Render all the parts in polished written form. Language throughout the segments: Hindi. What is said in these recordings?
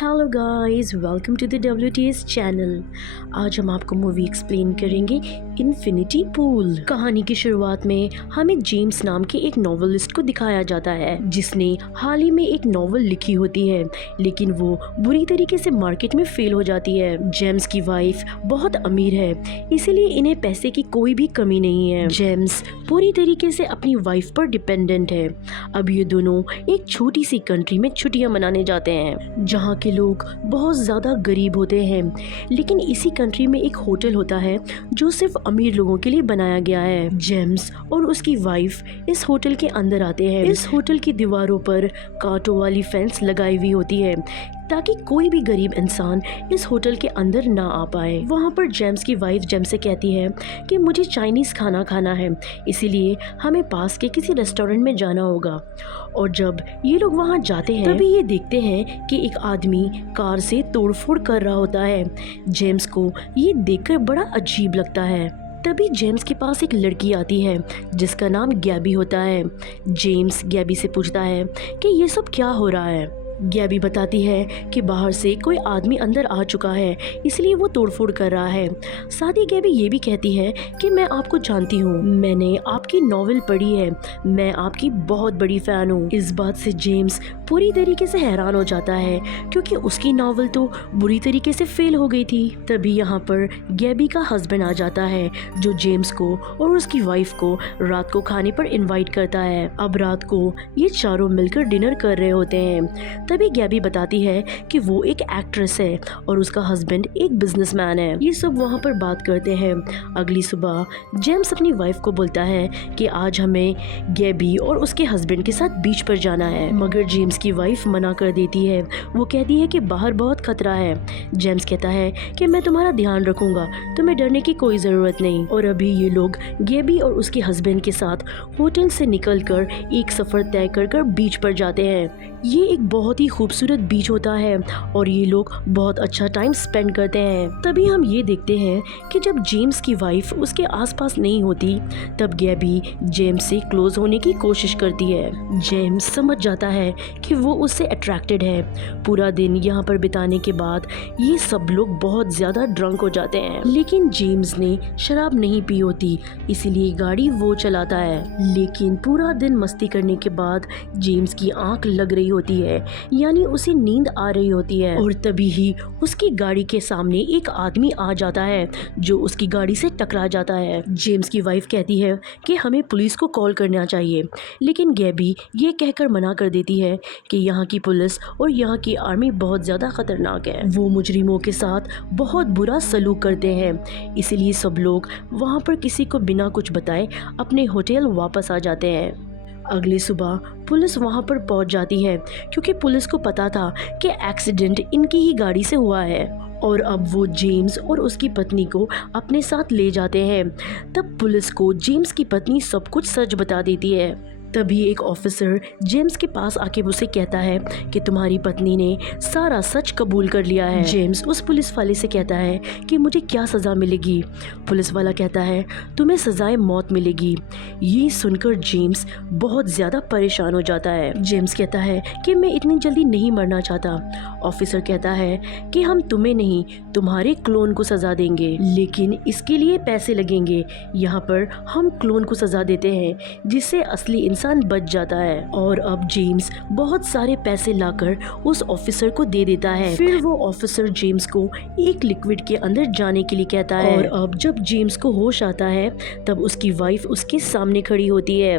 Hello guys, welcome to the WTS channel. आज हम आपको मूवी एक्सप्लेन करेंगे इन्फिनिटी पूल। कहानी की शुरुआत में हमें जेम्स नाम के एक नॉवेलिस्ट को दिखाया जाता है जिसने हाल ही में एक नॉवल लिखी होती है, लेकिन वो बुरी तरीके से मार्केट में फेल हो जाती है। जेम्स की वाइफ बहुत अमीर है, इसीलिए इन्हें पैसे की कोई भी कमी नहीं है। जेम्स पूरी तरीके से अपनी वाइफ पर डिपेंडेंट है। अब ये दोनों एक छोटी सी कंट्री में छुट्टियां मनाने जाते हैं जहाँ के लोग बहुत ज़्यादा गरीब होते हैं, लेकिन इसी कंट्री में एक होटल होता है जो सिर्फ अमीर लोगों के लिए बनाया गया है। जेम्स और उसकी वाइफ इस होटल के अंदर आते हैं। इस होटल की दीवारों पर कांटों वाली फेंस लगाई हुई होती है ताकि कोई भी गरीब इंसान इस होटल के अंदर ना आ पाए। वहाँ पर जेम्स की वाइफ जेम्स से कहती है कि मुझे चाइनीज़ खाना खाना है, इसीलिए हमें पास के किसी रेस्टोरेंट में जाना होगा। और जब ये लोग वहाँ जाते हैं तभी ये देखते हैं कि एक आदमी कार से तोड़फोड़ कर रहा होता है। जेम्स को ये देखकर बड़ा अजीब लगता है। तभी जेम्स के पास एक लड़की आती है जिसका नाम गैबी होता है। जेम्स गैबी से पूछता है कि ये सब क्या हो रहा है। गैबी बताती है कि बाहर से कोई आदमी अंदर आ चुका है, इसलिए वो तोड़फोड़ कर रहा है। साथ ही गैबी ये भी कहती है कि मैं आपको जानती हूँ, मैंने आपकी नॉवेल पढ़ी है, मैं आपकी बहुत बड़ी फ़ैन हूँ। इस बात से जेम्स पूरी तरीके से हैरान हो जाता है क्योंकि उसकी नॉवेल तो बुरी तरीके से फेल हो गई थी। तभी यहाँ पर गैबी का हस्बैंड आ जाता है जो जेम्स को और उसकी वाइफ को रात को खाने पर इनवाइट करता है। अब रात को ये चारों मिलकर डिनर कर रहे होते हैं। तभी गैबी बताती है कि वो एक एक्ट्रेस है और उसका हस्बैंड एक बिजनेसमैन है। ये सब वहाँ पर बात करते हैं। अगली सुबह जेम्स अपनी वाइफ को बोलता है कि आज हमें गैबी और उसके हस्बैंड के साथ बीच पर जाना है, मगर जेम्स की वाइफ मना कर देती है। वो कहती है कि बाहर बहुत खतरा है। जेम्स कहता है कि मैं तुम्हारा ध्यान रखूंगा, तुम्हें डरने की कोई ज़रूरत नहीं। और अभी ये लोग गैबी और उसके हस्बैंड के साथ होटल से निकलकर एक सफ़र तय कर बीच पर जाते हैं। ये एक बहुत ही खूबसूरत बीच होता है और ये लोग बहुत अच्छा टाइम स्पेंड करते हैं। तभी हम ये देखते हैं कि जब जेम्स की वाइफ उसके आसपास नहीं होती तब गैबी जेम्स से क्लोज होने की कोशिश करती है। जेम्स समझ जाता है कि वो उससे अट्रैक्टेड है। पूरा दिन यहाँ पर बिताने के बाद ये सब लोग बहुत ज़्यादा ड्रंक हो जाते हैं, लेकिन जेम्स ने शराब नहीं पी होती, इसीलिए गाड़ी वो चलाता है। लेकिन पूरा दिन मस्ती करने के बाद जेम्स की आंख लग रही होती है, यानी उसे नींद आ रही होती है। और तभी ही उसकी गाड़ी के सामने एक आदमी आ जाता है जो उसकी गाड़ी से टकरा जाता है। जेम्स की वाइफ कहती है कि हमें पुलिस को कॉल करना चाहिए, लेकिन गैबी ये कहकर मना कर देती है कि यहाँ की पुलिस और यहाँ की आर्मी बहुत ज़्यादा खतरनाक है, वो मुजरिमों के साथ बहुत बुरा सलूक करते हैं। इसीलिए सब लोग वहाँ पर किसी को बिना कुछ बताए अपने होटल वापस आ जाते हैं। अगली सुबह पुलिस वहां पर पहुंच जाती है क्योंकि पुलिस को पता था कि एक्सीडेंट इनकी ही गाड़ी से हुआ है। और अब वो जेम्स और उसकी पत्नी को अपने साथ ले जाते हैं। तब पुलिस को जेम्स की पत्नी सब कुछ सच बता देती है। तभी एक ऑफिसर जेम्स के पास आके उसे कहता है कि तुम्हारी पत्नी ने सारा सच कबूल कर लिया है। जेम्स उस पुलिस वाले से कहता है कि मुझे क्या सज़ा मिलेगी। पुलिस वाला कहता है तुम्हें सज़ाए मौत मिलेगी। ये सुनकर जेम्स बहुत ज़्यादा परेशान हो जाता है। जेम्स कहता है कि मैं इतनी जल्दी नहीं मरना चाहता। ऑफिसर कहता है कि हम तुम्हें नहीं, तुम्हारे क्लोन को सज़ा देंगे, लेकिन इसके लिए पैसे लगेंगे। यहाँ पर हम क्लोन को सज़ा देते हैं जिससे असली इंसान बच जाता है। और अब जेम्स बहुत सारे पैसे लाकर उस ऑफिसर को दे देता है। फिर वो ऑफिसर जेम्स को एक लिक्विड के अंदर जाने के लिए कहता है। और अब जब जेम्स को होश आता है तब उसकी वाइफ उसके सामने खड़ी होती है।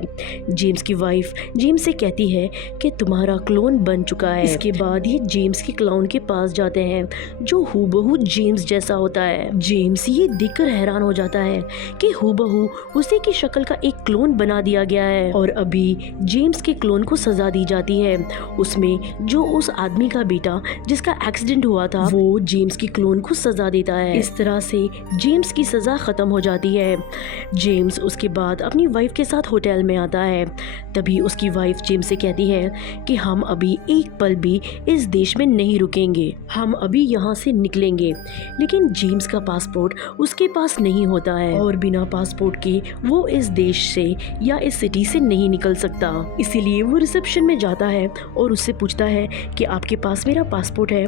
जेम्स की वाइफ जेम्स से कहती है कि तुम्हारा क्लोन बन चुका है। इसके बाद ये जेम्स के क्लाउन के पास जाते हैं जो हूबहू जेम्स जैसा होता है। जेम्स ये देखकर हैरान हो जाता है कि हूबहू उसी की शक्ल का एक क्लोन बना दिया गया है। और अभी जेम्स के क्लोन को सजा दी जाती है। उसमें जो उस आदमी का बेटा जिसका एक्सीडेंट हुआ था वो जेम्स की क्लोन को सजा देता है। इस तरह से जेम्स की सजा खत्म हो जाती है। जेम्स उसके बाद अपनी वाइफ के साथ होटल में आता है। तभी उसकी वाइफ जेम्स से कहती है कि हम अभी एक पल भी इस देश में नहीं रुकेंगे, हम अभी यहाँ से निकलेंगे। लेकिन जेम्स का पासपोर्ट उसके पास नहीं होता है और बिना पासपोर्ट के वो इस देश से या इस सिटी से नहीं निकल सकता। इसीलिए वो रिसेप्शन में जाता है और उससे पूछता है कि आपके पास मेरा पासपोर्ट है।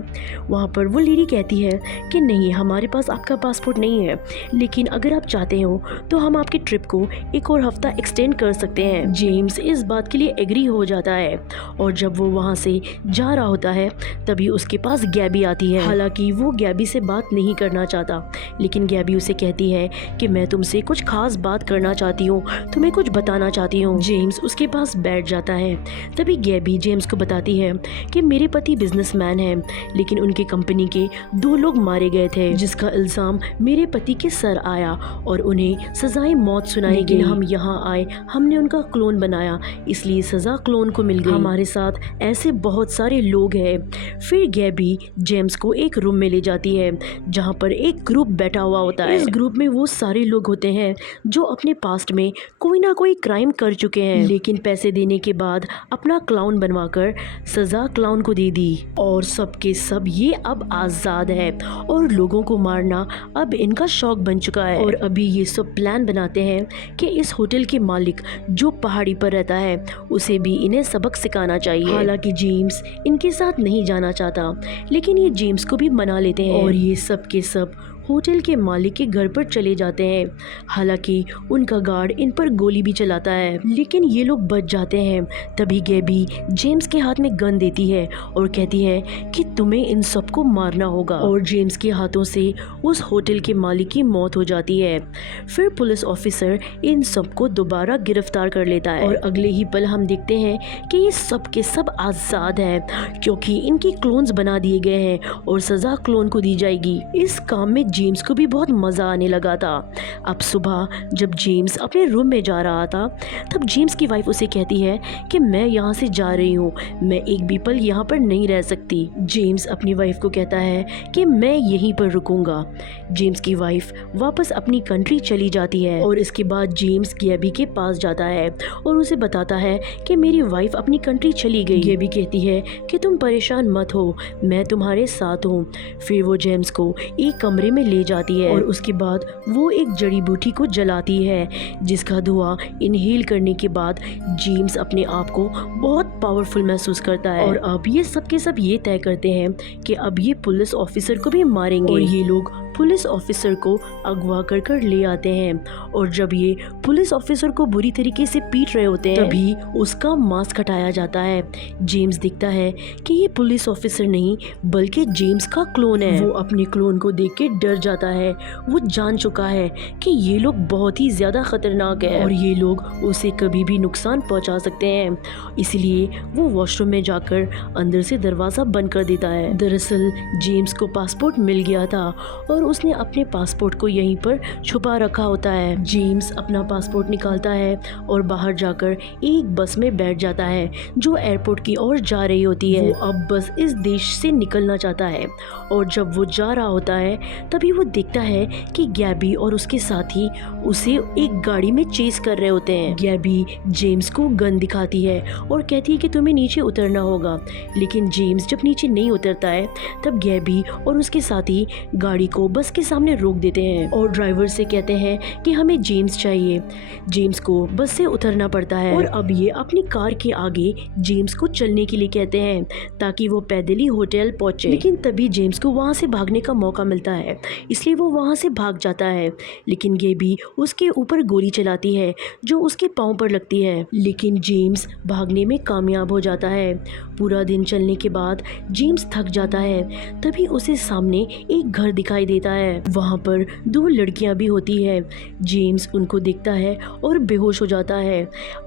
वहाँ पर वो लेडी कहती है कि नहीं, हमारे पास आपका पासपोर्ट नहीं है, लेकिन अगर आप चाहते हो तो हम आपकी ट्रिप को एक और हफ्ता एक्सटेंड कर सकते हैं। जेम्स इस बात के लिए एग्री हो जाता है और जब वो वहाँ से जा रहा होता है तभी उसके पास गैबी आती है। हालांकि वो गैबी से बात नहीं करना चाहता, लेकिन गैबी उसे कहती है कि मैं तुमसे कुछ खास बात करना चाहती हूँ, तुम्हें कुछ बताना चाहती हूँ। जेम्स उसके पास बैठ जाता है। तभी गैबी जेम्स को बताती है कि मेरे पति बिजनेसमैन हैं, लेकिन उनकी कंपनी के 2 लोग मारे गए थे, जिसका इल्जाम मेरे पति के सर आया और उन्हें सजाए मौत सुनाई गई। हम यहाँ आए, हमने उनका क्लोन बनाया, इसलिए सजा क्लोन को मिल गई। हमारे साथ ऐसे बहुत सारे लोग हैं। फिर गैबी जेम्स को एक रूम में ले जाती है जहाँ पर एक ग्रुप बैठा हुआ होता है। इस ग्रुप में वो सारे लोग होते हैं जो अपने पास्ट में कोई ना कोई क्राइम कर चुके हैं, लेकिन पैसे देने के बाद अपना क्लाउन बनवाकर सजा क्लाउन को दे दी। और सबके सब ये अब आज़ाद है और लोगों को मारना अब इनका शौक बन चुका है। और अभी ये सब प्लान बनाते हैं कि इस होटल के मालिक जो पहाड़ी पर रहता है उसे भी इन्हें सबक सिखाना चाहिए। हालांकि जेम्स इनके साथ नहीं जाना चाहता, लेकिन ये जेम्स को भी मना लेते हैं और ये सब के सब होटल के मालिक के घर पर चले जाते हैं। हालांकि उनका गार्ड इन पर गोली भी चलाता है, लेकिन ये लोग बच जाते हैं। तभी गैबी जेम्स के हाथ में गन देती है और कहती है कि तुम्हें इन सबको मारना होगा, और जेम्स के हाथों से उस होटल के मालिक की मौत हो जाती है। फिर पुलिस ऑफिसर इन सबको दोबारा गिरफ्तार कर लेता है और अगले ही पल हम देखते हैं कि ये सब के सब आज़ाद हैं, क्योंकि इनकी क्लोन्स बना दिए गए हैं और सज़ा क्लोन को दी जाएगी। इस काम में जेम्स को भी बहुत मज़ा आने लगा था। अब सुबह जब जेम्स अपने रूम में जा रहा था तब जेम्स की वाइफ उसे कहती है कि मैं यहाँ से जा रही हूँ, मैं एक भी पल यहाँ पर नहीं रह सकती। जेम्स अपनी वाइफ को कहता है कि मैं यहीं पर रुकूंगा। जेम्स की वाइफ वापस अपनी कंट्री चली जाती है और इसके बाद जेम्स गैबी के पास जाता है और उसे बताता है कि मेरी वाइफ अपनी कंट्री चली गई। गैबी कहती है कि तुम परेशान मत हो, मैं तुम्हारे साथ हूँ। फिर वो जेम्स को एक कमरे में ले जाती है और उसके बाद वो एक जड़ी बूटी को जलाती है, जिसका धुआं इनहेल करने के बाद जेम्स अपने आप को बहुत पावरफुल महसूस करता है। और अब ये सब के सब ये तय करते हैं कि अब ये पुलिस ऑफिसर को भी मारेंगे और ये लोग पुलिस ऑफिसर को अगवा कर ले आते हैं। और जब ये पुलिस ऑफिसर को बुरी तरीके से पीट रहे होते हैं तभी उसका मास्क हटाया जाता है। जेम्स दिखता है कि ये पुलिस ऑफिसर नहीं बल्कि जेम्स का क्लोन है। वो अपने क्लोन को देख के डर जाता है। वो जान चुका है कि ये लोग बहुत ही ज्यादा खतरनाक है और ये लोग उसे कभी भी नुकसान पहुंचा सकते हैं। इसलिए वो वॉशरूम में जाकर अंदर से दरवाजा बंद कर देता है। दरअसल जेम्स को पासपोर्ट मिल गया था और उसने अपने पासपोर्ट को यहीं पर छुपा रखा होता है। जेम्स अपना पासपोर्ट निकालता है और बाहर जाकर एक बस में बैठ जाता है जो एयरपोर्ट की ओर जा रही होती है। वो अब बस इस देश से निकलना चाहता है और जब वो जा रहा होता है तभी वो देखता है कि गैबी और उसके साथी उसे एक गाड़ी में चेस कर रहे होते हैं। गैबी जेम्स को गन दिखाती है और कहती है कि तुम्हें नीचे उतरना होगा, लेकिन जेम्स जब नीचे नहीं उतरता है तब गैबी और उसके साथी गाड़ी को बस के सामने रोक देते हैं और ड्राइवर से कहते हैं कि हमें जेम्स चाहिए। जेम्स को बस से उतरना पड़ता है और अब ये अपनी कार के आगे जेम्स को चलने के लिए कहते हैं ताकि वो पैदल ही होटल पहुंचे। लेकिन तभी जेम्स को वहां से भागने का मौका मिलता है, इसलिए वो वहां से भाग जाता है। लेकिन गैबी उसके ऊपर गोली चलाती है जो उसके पाँव पर लगती है, लेकिन जेम्स भागने में कामयाब हो जाता है। पूरा दिन चलने के बाद जेम्स थक जाता है। तभी उसे सामने एक घर दिखाई देता है। वहाँ पर 2 लड़कियाँ भी होती है। जेम्स उनको देखता है और बेहोश हो जाता है।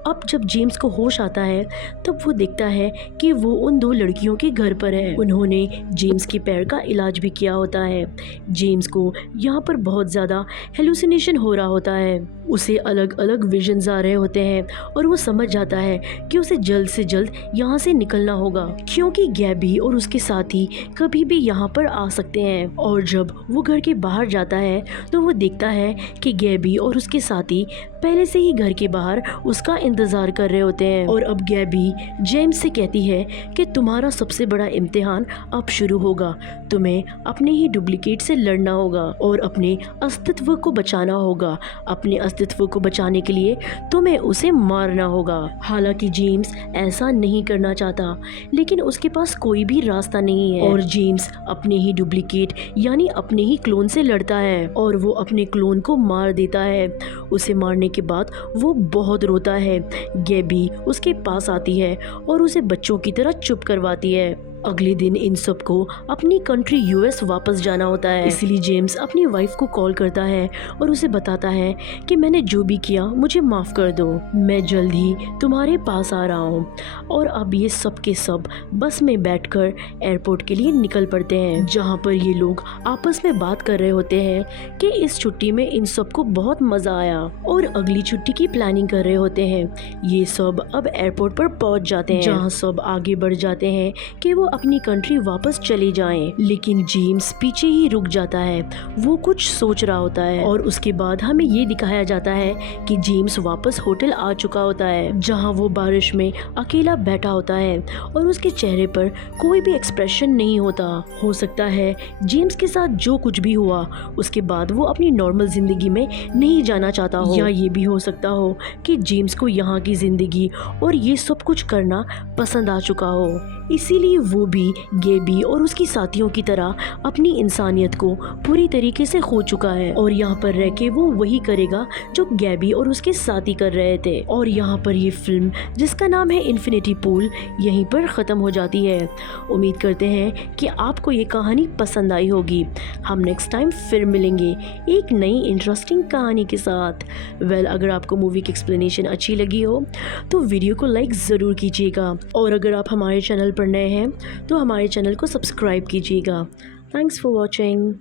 अब जब जेम्स को होश आता है तब वो देखता है कि वो उन 2 लड़कियों के घर पर है। उन्होंने जेम्स के पैर का इलाज भी किया होता है। जेम्स को यहाँ पर बहुत ज़्यादा हेलुसिनेशन हो रहा होता है। उसे अलग अलग विजन्स आ रहे होते हैं और वो समझ जाता है कि उसे जल्द से जल्द यहाँ से निकलना होगा, क्योंकि गैबी और उसके साथी कभी भी यहाँ पर आ सकते हैं। और जब वो घर के बाहर जाता है तो वो देखता है कि गैबी और उसके साथी पहले से ही घर के बाहर उसका इंतज़ार कर रहे होते हैं। और अब गैबी जेम्स से कहती है कि तुम्हारा सबसे बड़ा इम्तिहान अब शुरू होगा, तुम्हें अपने ही डुप्लीकेट से लड़ना होगा और अपने अस्तित्व को बचाना होगा। अपने अस्तित्व को बचाने के लिए तुम्हें उसे मारना होगा। हालांकि जेम्स ऐसा नहीं करना चाहता, लेकिन उसके पास कोई भी रास्ता नहीं है और जेम्स अपने ही डुप्लीकेट यानी अपने ही क्लोन से लड़ता है और वो अपने क्लोन को मार देता है। उसे मारने के बाद वो बहुत रोता है। गैबी उसके पास आती है और उसे बच्चों की तरह चुप करवाती है। अगले दिन इन सबको अपनी कंट्री यूएस वापस जाना होता है, इसलिए जेम्स अपनी वाइफ को कॉल करता है और उसे बताता है कि मैंने जो भी किया मुझे माफ़ कर दो, मैं जल्द ही तुम्हारे पास आ रहा हूँ। और अब ये सब के सब बस में बैठकर एयरपोर्ट के लिए निकल पड़ते हैं, जहाँ पर ये लोग आपस में बात कर रहे होते हैं कि इस छुट्टी में इन सबको बहुत मज़ा आया और अगली छुट्टी की प्लानिंग कर रहे होते हैं। ये सब अब एयरपोर्ट पर पहुँच जाते हैं, जहाँ सब आगे बढ़ जाते हैं कि वो अपनी कंट्री वापस चले जाएं। लेकिन जेम्स पीछे ही रुक जाता है, वो कुछ सोच रहा होता है। और उसके बाद हमें ये दिखाया जाता है कि जेम्स वापस होटल आ चुका होता है, जहां वो बारिश में अकेला बैठा होता है और उसके चेहरे पर कोई भी एक्सप्रेशन नहीं होता। हो सकता है जेम्स के साथ जो कुछ भी हुआ उसके बाद वो अपनी नॉर्मल जिंदगी में नहीं जाना चाहता हो, या ये भी हो सकता हो कि जेम्स को यहाँ की जिंदगी और ये सब कुछ करना पसंद आ चुका हो, इसीलिए वो भी गैबी और उसकी साथियों की तरह अपनी इंसानियत को पूरी तरीके से खो चुका है और यहाँ पर रह के वो वही करेगा जो गैबी और उसके साथी कर रहे थे। और यहाँ पर ये फिल्म जिसका नाम है इन्फिनिटी पूल यहीं पर ख़त्म हो जाती है। उम्मीद करते हैं कि आपको ये कहानी पसंद आई होगी। हम नेक्स्ट टाइम फिर मिलेंगे एक नई इंटरेस्टिंग कहानी के साथ। अगर आपको मूवी की एक्सप्लेनेशन अच्छी लगी हो तो वीडियो को लाइक ज़रूर कीजिएगा और अगर आप हमारे चैनल पर नए हैं तो हमारे चैनल को सब्सक्राइब कीजिएगा। Thanks for watching.